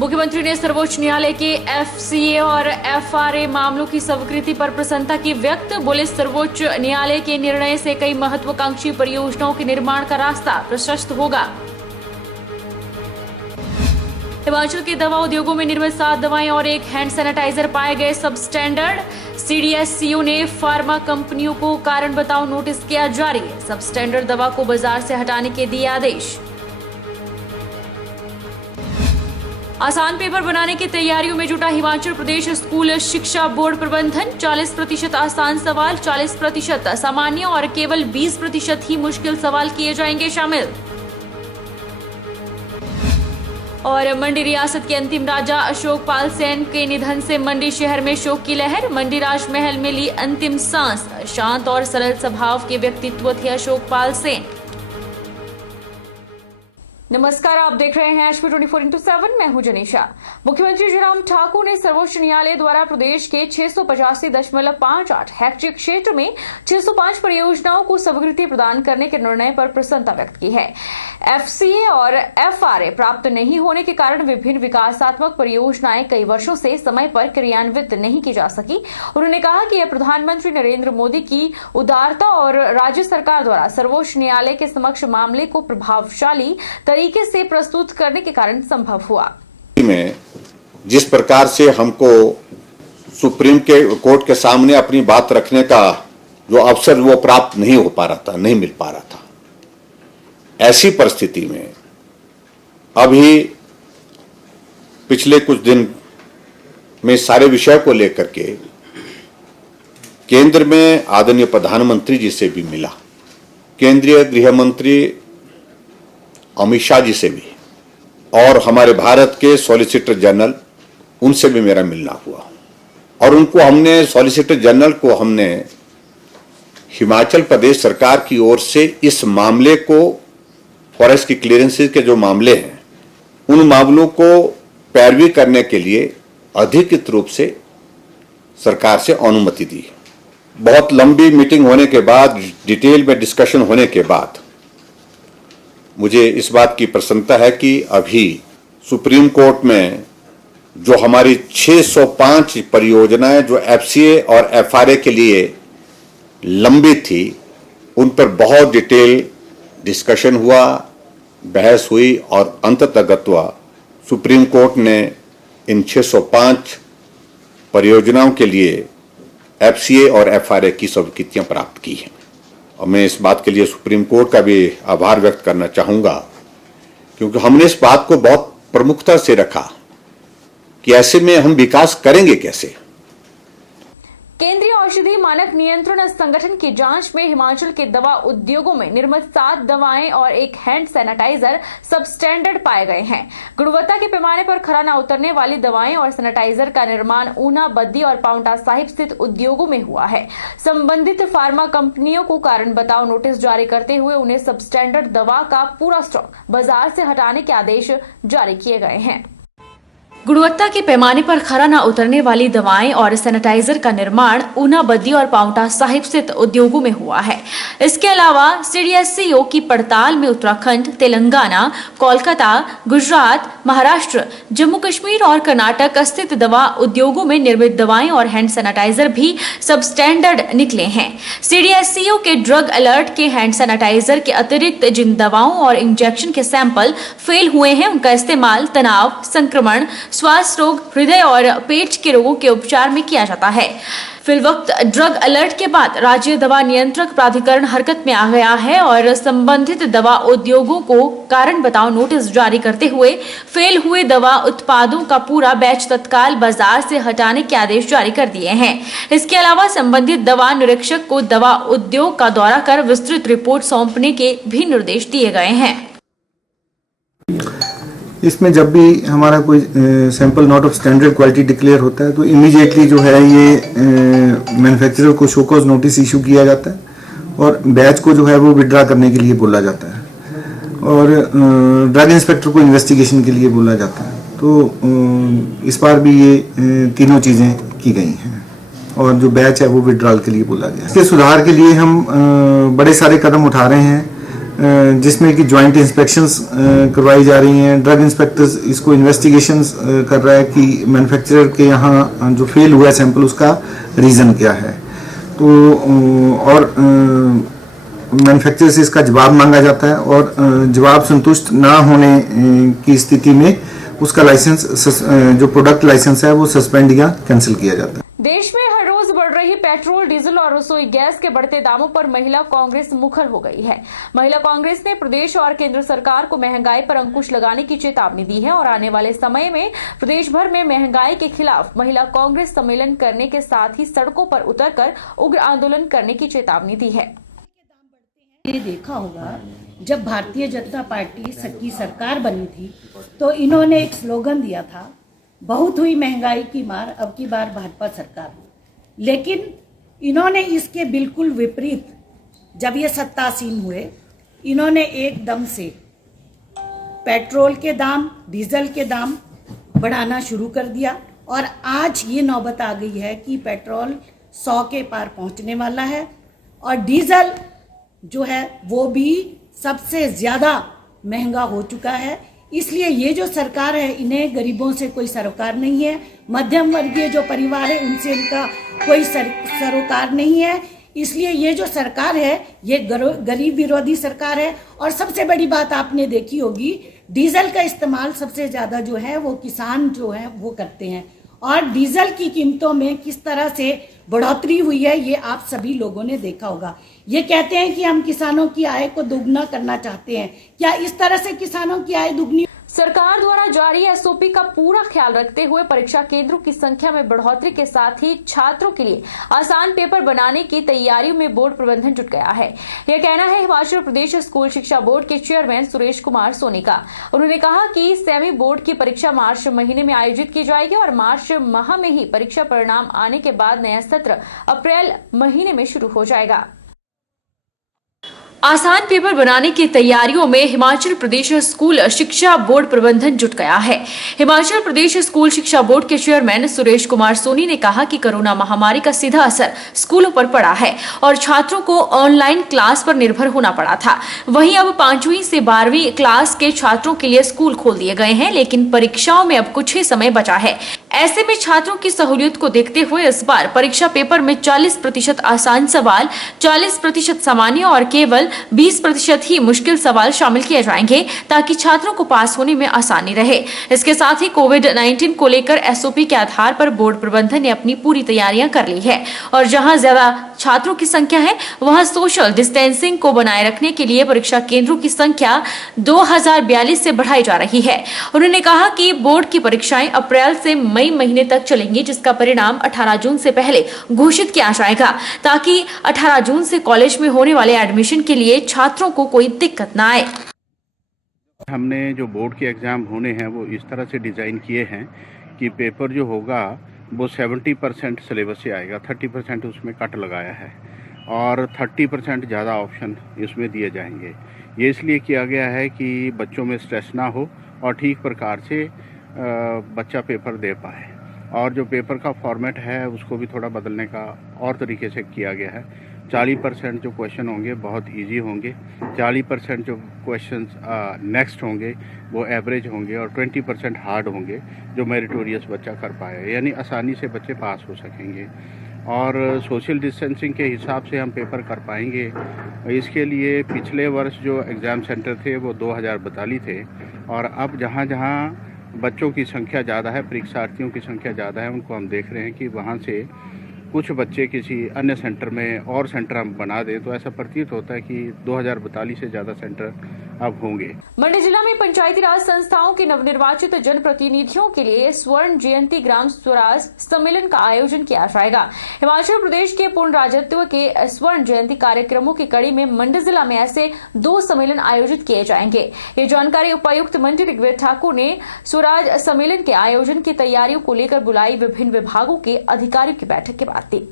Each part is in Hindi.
मुख्यमंत्री ने सर्वोच्च न्यायालय के एफसीए और एफआरए मामलों की स्वीकृति पर प्रसन्नता की व्यक्त। बोले, सर्वोच्च न्यायालय के निर्णय से कई महत्वाकांक्षी परियोजनाओं के निर्माण का रास्ता प्रशस्त होगा। हिमाचल के दवा उद्योगों में निर्मित 7 दवाएं और 1 हैंड सैनिटाइजर पाए गए सब स्टैंडर्ड। सीडीएससीओ ने फार्मा कंपनियों को कारण बताओ नोटिस किया जारी। सब स्टैंडर्ड दवा को बाजार से हटाने के दिए आदेश। आसान पेपर बनाने की तैयारियों में जुटा हिमाचल प्रदेश स्कूल शिक्षा बोर्ड प्रबंधन। 40% आसान सवाल, 40% सामान्य और केवल 20% ही मुश्किल सवाल किए जाएंगे शामिल। और मंडी रियासत के अंतिम राजा अशोक पाल सेन के निधन से मंडी शहर में शोक की लहर। मंडी राजमहल में ली अंतिम सांस। शांत और सरल स्वभाव के व्यक्तित्व थे अशोक पाल सेन। नमस्कार, आप देख रहे हैं एचपी 24x7। मैं हूं जनीशा। मुख्यमंत्री जयराम ठाकुर ने सर्वोच्च न्यायालय द्वारा प्रदेश के 685.58 हेक्टेयर क्षेत्र में 605 परियोजनाओं को स्वीकृति प्रदान करने के निर्णय पर प्रसन्नता व्यक्त की है। एफसीए और एफआरए प्राप्त नहीं होने के कारण विभिन्न विकासात्मक परियोजनाएं कई वर्षों से समय पर क्रियान्वित नहीं की जा सकी। उन्होंने कहा कि यह प्रधानमंत्री नरेंद्र मोदी की उदारता और राज्य सरकार द्वारा सर्वोच्च न्यायालय के समक्ष मामले को प्रभावशाली तरीके से प्रस्तुत करने के कारण संभव हुआ। में जिस प्रकार से हमको सुप्रीम कोर्ट के सामने अपनी बात रखने का जो अवसर वो प्राप्त नहीं हो पा रहा था, नहीं मिल पा रहा था, ऐसी परिस्थिति में अभी पिछले कुछ दिन में सारे विषय को लेकर के केंद्र में आदरणीय प्रधानमंत्री जी से भी मिला, केंद्रीय गृह मंत्री अमित शाह जी से भी, और हमारे भारत के सॉलिसिटर जनरल उनसे भी मेरा मिलना हुआ। और उनको हमने, सॉलिसिटर जनरल को हमने हिमाचल प्रदेश सरकार की ओर से इस मामले को, फॉरेस्ट की क्लियरेंसेस के जो मामले हैं, उन मामलों को पैरवी करने के लिए अधिकृत रूप से सरकार से अनुमति दी। बहुत लंबी मीटिंग होने के बाद, डिटेल में डिस्कशन होने के बाद मुझे इस बात की प्रसन्नता है कि अभी सुप्रीम कोर्ट में जो हमारी 605 परियोजनाएं जो एफसीए और एफआरए के लिए लंबित थी, उन पर बहुत डिटेल डिस्कशन हुआ, बहस हुई और अंततः सुप्रीम कोर्ट ने इन 605 परियोजनाओं के लिए एफसीए और एफआरए की स्वीकृतियां प्राप्त की हैं। और मैं इस बात के लिए सुप्रीम कोर्ट का भी आभार व्यक्त करना चाहूंगा, क्योंकि हमने इस बात को बहुत प्रमुखता से रखा कि ऐसे में हम विकास करेंगे कैसे। केंद्रीय औषधि मानक नियंत्रण संगठन की जांच में हिमाचल के दवा उद्योगों में निर्मित 7 दवाएं और 1 हैंड सैनिटाइजर सब स्टैंडर्ड पाए गए हैं। गुणवत्ता के पैमाने पर खरा न उतरने वाली दवाएं और सैनिटाइजर का निर्माण ऊना, बद्दी और पांवटा साहिब स्थित उद्योगों में हुआ है। संबंधित फार्मा कंपनियों को कारण बताओ नोटिस जारी करते हुए उन्हें सब स्टैंडर्ड दवा का पूरा स्टॉक बाजार से हटाने के आदेश जारी किए गए हैं। गुणवत्ता के पैमाने पर खरा न उतरने वाली दवाएं और सैनिटाइजर का निर्माण ऊना, बद्दी और पांवटा साहिब स्थित उद्योगों में हुआ है। इसके अलावा सीडीएससीओ की पड़ताल में उत्तराखंड, तेलंगाना, कोलकाता, गुजरात, महाराष्ट्र, जम्मू कश्मीर और कर्नाटक स्थित दवा उद्योगों में निर्मित दवाएं और हैंड सैनिटाइजर भी सब स्टैंडर्ड निकले हैं। सीडीएससीओ के ड्रग अलर्ट के हैंड सैनिटाइजर के अतिरिक्त जिन दवाओं और इंजेक्शन के सैंपल फेल हुए हैं, उनका इस्तेमाल तनाव, संक्रमण, श्वास रोग, हृदय और पेट के रोगों के उपचार में किया जाता है। फिलवक्त ड्रग अलर्ट के बाद राज्य दवा नियंत्रक प्राधिकरण हरकत में आ गया है और संबंधित दवा उद्योगों को कारण बताओ नोटिस जारी करते हुए फेल हुए दवा उत्पादों का पूरा बैच तत्काल बाजार से हटाने के आदेश जारी कर दिए हैं। इसके अलावा संबंधित दवा निरीक्षक को दवा उद्योग का दौरा कर विस्तृत रिपोर्ट सौंपने के भी निर्देश दिए गए हैं। इसमें जब भी हमारा कोई sample not of standard quality declare होता है तो इमीडिएटली जो है ये मैन्युफैक्चरर को शो कॉज नोटिस इशू किया जाता है और बैच को जो है वो विड्रा करने के लिए बोला जाता है और ड्रग इंस्पेक्टर को इन्वेस्टिगेशन के लिए बोला जाता है। तो इस बार भी ये तीनों चीज़ें की गई हैं और जो बैच है वो विड्रॉल के लिए बोला गया। इसके सुधार के लिए हम बड़े सारे कदम उठा रहे हैं। जिसमें कि ज्वाइंट इंस्पेक्शंस करवाई जा रही हैं। ड्रग इंस्पेक्टर्स इसको इन्वेस्टिगेशंस कर रहा है कि मैन्युफैक्चरर के यहाँ जो फेल हुआ है सैंपल उसका रीज़न क्या है। तो और मैन्युफैक्चरर से इसका जवाब मांगा जाता है और जवाब संतुष्ट ना होने की स्थिति में उसका लाइसेंस जो प्रोडक्ट लाइसेंस है वो सस्पेंड या कैंसिल किया जाता है। देश में हर रोज बढ़ रही पेट्रोल, डीजल और रसोई गैस के बढ़ते दामों पर महिला कांग्रेस मुखर हो गई है। महिला कांग्रेस ने प्रदेश और केंद्र सरकार को महंगाई पर अंकुश लगाने की चेतावनी दी है और आने वाले समय में प्रदेश भर में महंगाई के खिलाफ महिला कांग्रेस सम्मेलन करने के साथ ही सड़कों पर उतरकर उग्र आंदोलन करने की चेतावनी दी है। ये देखा होगा जब भारतीय जनता पार्टी की सरकार बनी थी तो इन्होंने एक स्लोगन दिया था, बहुत हुई महंगाई की मार, अब की बार भाजपा सरकार। लेकिन इन्होंने इसके बिल्कुल विपरीत, जब ये सत्तासीन हुए, इन्होंने एकदम से पेट्रोल के दाम, डीजल के दाम बढ़ाना शुरू कर दिया और आज ये नौबत आ गई है कि पेट्रोल 100 के पार पहुंचने वाला है और डीजल जो है वो भी सबसे ज़्यादा महंगा हो चुका है। इसलिए ये जो सरकार है, इन्हें गरीबों से कोई सरोकार नहीं है, मध्यम वर्गीय जो परिवार है उनसे इनका कोई सरोकार नहीं है। इसलिए ये जो सरकार है ये गरीब विरोधी सरकार है। और सबसे बड़ी बात आपने देखी होगी, डीजल का इस्तेमाल सबसे ज़्यादा जो है वो किसान जो है वो करते हैं और डीजल की कीमतों में किस तरह से बढ़ोतरी हुई है ये आप सभी लोगों ने देखा होगा। ये कहते हैं कि हम किसानों की आय को दोगुना करना चाहते हैं, क्या इस तरह से किसानों की आय दुगनी? सरकार द्वारा जारी एसओपी का पूरा ख्याल रखते हुए परीक्षा केंद्रों की संख्या में बढ़ोतरी के साथ ही छात्रों के लिए आसान पेपर बनाने की तैयारियों में बोर्ड प्रबंधन जुट गया है। यह कहना है हिमाचल प्रदेश स्कूल शिक्षा बोर्ड के चेयरमैन सुरेश कुमार सोनी का। उन्होंने कहा कि सेमी बोर्ड की परीक्षा मार्च महीने में आयोजित की जाएगी और मार्च माह में ही परीक्षा परिणाम आने के बाद नया सत्र अप्रैल महीने में शुरू हो जाएगा। आसान पेपर बनाने की तैयारियों में हिमाचल प्रदेश स्कूल शिक्षा बोर्ड प्रबंधन जुट गया है। हिमाचल प्रदेश स्कूल शिक्षा बोर्ड के चेयरमैन सुरेश कुमार सोनी ने कहा कि कोरोना महामारी का सीधा असर स्कूलों पर पड़ा है और छात्रों को ऑनलाइन क्लास पर निर्भर होना पड़ा था। वहीं अब 5वीं से 12वीं क्लास के छात्रों के लिए स्कूल खोल दिए गए हैं, लेकिन परीक्षाओं में अब कुछ ही समय बचा है। ऐसे में छात्रों की सहूलियत को देखते हुए इस बार परीक्षा पेपर में 40% आसान सवाल, 40% सामान्य और केवल 20% ही मुश्किल सवाल शामिल किए जाएंगे ताकि छात्रों को पास होने में आसानी रहे। इसके साथ ही कोविड-19 को लेकर एसओपी के आधार पर बोर्ड प्रबंधन ने अपनी पूरी तैयारियां कर ली है और जहां ज्यादा छात्रों की संख्या है वहां सोशल डिस्टेंसिंग को बनाए रखने के लिए परीक्षा केंद्रों की संख्या 2042 से बढ़ाई जा रही है। उन्होंने कहा कि बोर्ड की परीक्षाएं अप्रैल से मई महीने तक चलेंगी, जिसका परिणाम 18 जून से पहले घोषित किया जाएगा ताकि 18 जून से कॉलेज में होने वाले एडमिशन के लिए छात्रों को कोई दिक्कत न आए। हमने जो बोर्ड के एग्ज़ाम होने हैं वो इस तरह से डिज़ाइन किए हैं कि पेपर जो होगा वो 70% सिलेबस से आएगा, 30% उसमें कट लगाया है और 30% ज़्यादा ऑप्शन इसमें दिए जाएंगे। ये इसलिए किया गया है कि बच्चों में स्ट्रेस ना हो और ठीक प्रकार से बच्चा पेपर दे पाए। और जो पेपर का फॉर्मेट है उसको भी थोड़ा बदलने का और तरीके से किया गया है। 40% जो क्वेश्चन होंगे बहुत इजी होंगे, 40% जो क्वेश्चन नेक्स्ट होंगे वो एवरेज होंगे और 20% हार्ड होंगे जो मेरिटोरियस बच्चा कर पाए, यानी आसानी से बच्चे पास हो सकेंगे। और सोशल डिस्टेंसिंग के हिसाब से हम पेपर कर पाएंगे। इसके लिए पिछले वर्ष जो एग्ज़ाम सेंटर थे वो 2042 थे और अब जहाँ जहाँ बच्चों की संख्या ज़्यादा है, परीक्षार्थियों की संख्या ज़्यादा है, उनको हम देख रहे हैं कि वहाँ से कुछ बच्चे किसी अन्य सेंटर में और सेंटर हम बना दें, तो ऐसा प्रतीत होता है कि 2042 से ज़्यादा सेंटर अब होंगे। मंडी जिला में पंचायती राज संस्थाओं के नवनिर्वाचित जनप्रतिनिधियों के लिए स्वर्ण जयंती ग्राम स्वराज सम्मेलन का आयोजन किया जाएगा। हिमाचल प्रदेश के पूर्ण राज्यत्व के स्वर्ण जयंती कार्यक्रमों की कड़ी में मंडी जिला में ऐसे 2 सम्मेलन आयोजित किए जाएंगे। ये जानकारी उपायुक्त मंडी ऋग्वेद ठाकुर ने स्वराज सम्मेलन के आयोजन की तैयारियों को लेकर बुलाई विभिन्न विभागों के अधिकारियों की बैठक के बाद दी।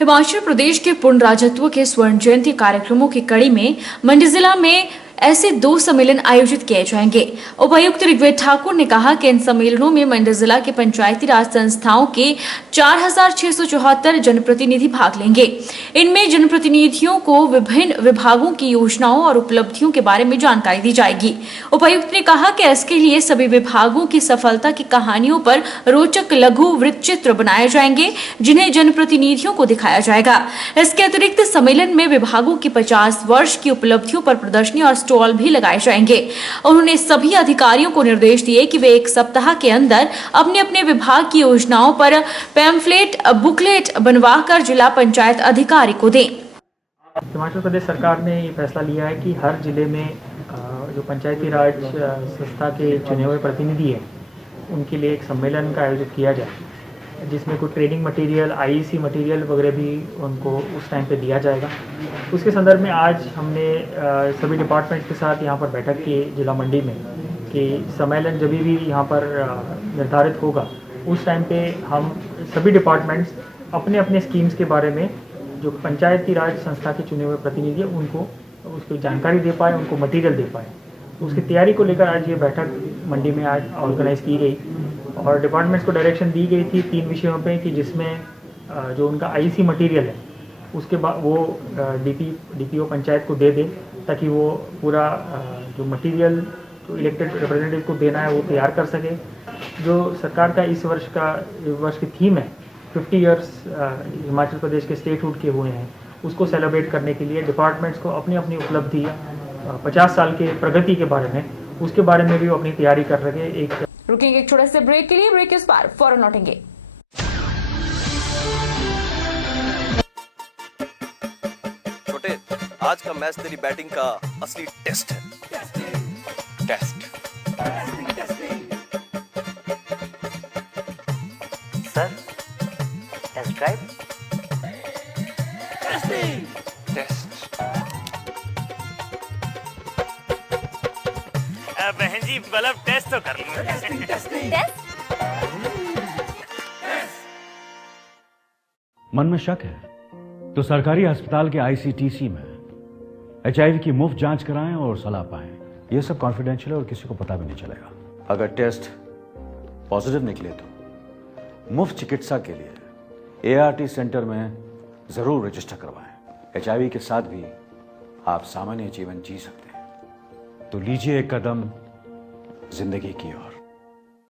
हिमाचल प्रदेश के पूर्ण राज्यत्व के स्वर्ण जयंती कार्यक्रमों की कड़ी में मंडी जिला में ऐसे 2 सम्मेलन आयोजित किए जाएंगे। उपायुक्त ऋग्वेद ठाकुर ने कहा कि इन सम्मेलनों में मंडला जिला के पंचायती राज संस्थाओं के 4674 जनप्रतिनिधि भाग लेंगे। इनमें जनप्रतिनिधियों को विभिन्न विभागों की योजनाओं और उपलब्धियों के बारे में जानकारी दी जाएगी। उपायुक्त ने कहा कि इसके लिए सभी विभागों की सफलता की कहानियों पर रोचक लघु वृत्त चित्र बनाए जाएंगे, जिन्हें जनप्रतिनिधियों को दिखाया जाएगा। इसके अतिरिक्त सम्मेलन में विभागों की 50 वर्ष की उपलब्धियों पर प्रदर्शनी और स्टॉल भी लगाए जाएंगे। उन्होंने सभी अधिकारियों को निर्देश दिए कि वे 1 सप्ताह के अंदर अपने अपने विभाग की योजनाओं पर पैम्फलेट बुकलेट बनवाकर जिला पंचायत अधिकारी को दें। हिमाचल प्रदेश सरकार ने ये फैसला लिया है कि हर जिले में जो पंचायती राज संस्था के चुने हुए प्रतिनिधि हैं उनके लिए एक सम्मेलन का आयोजित किया जाए, जिसमें कुछ ट्रेनिंग मटेरियल, आईईसी मटेरियल वगैरह भी उनको उस टाइम पे दिया जाएगा। उसके संदर्भ में आज हमने सभी डिपार्टमेंट्स के साथ यहाँ पर बैठक की जिला मंडी में कि सम्मेलन जब भी यहाँ पर निर्धारित होगा उस टाइम पे हम सभी डिपार्टमेंट्स अपने अपने स्कीम्स के बारे में जो पंचायती राज संस्था के चुने हुए प्रतिनिधि हैं उनको उसकी जानकारी दे पाए, उनको मटेरियल दे पाए। उसकी तैयारी को लेकर आज ये बैठक मंडी में आज ऑर्गेनाइज की गई और डिपार्टमेंट्स को डायरेक्शन दी गई थी 3 विषयों पे कि जिसमें जो उनका आईसी मटेरियल है उसके बाद वो डीपीओ पंचायत को दे दे, ताकि वो पूरा जो मटेरियल जो इलेक्टेड रिप्रेजेंटेटिव को देना है वो तैयार कर सके। जो सरकार का इस वर्ष की थीम है 50 इयर्स हिमाचल प्रदेश के स्टेटहुड के हुए हैं, उसको सेलिब्रेट करने के लिए डिपार्टमेंट्स को अपनी अपनी उपलब्धि 50 साल के प्रगति के बारे में उसके बारे में भी वो अपनी तैयारी कर रहे हैं। रुकेंगे एक छोटे से ब्रेक के लिए, ब्रेक के उस पार फौरन लौटेंगे। छोटे, आज का मैच तेरी बैटिंग का असली टेस्ट है। Test sir, test drive. Test बहन जी बल्ब टेस्ट तो कर लो। मन में शक है तो सरकारी अस्पताल के आईसीटीसी में HIV की मुफ्त जांच कराएं और सलाह पाएं। यह सब कॉन्फिडेंशियल है और किसी को पता भी नहीं चलेगा। अगर टेस्ट पॉजिटिव निकले तो मुफ्त चिकित्सा के लिए ART सेंटर में जरूर रजिस्टर करवाएं। HIV के साथ भी आप सामान्य जीवन जी सकते हैं। तो लीजिए एक कदम जिंदगी की ओर।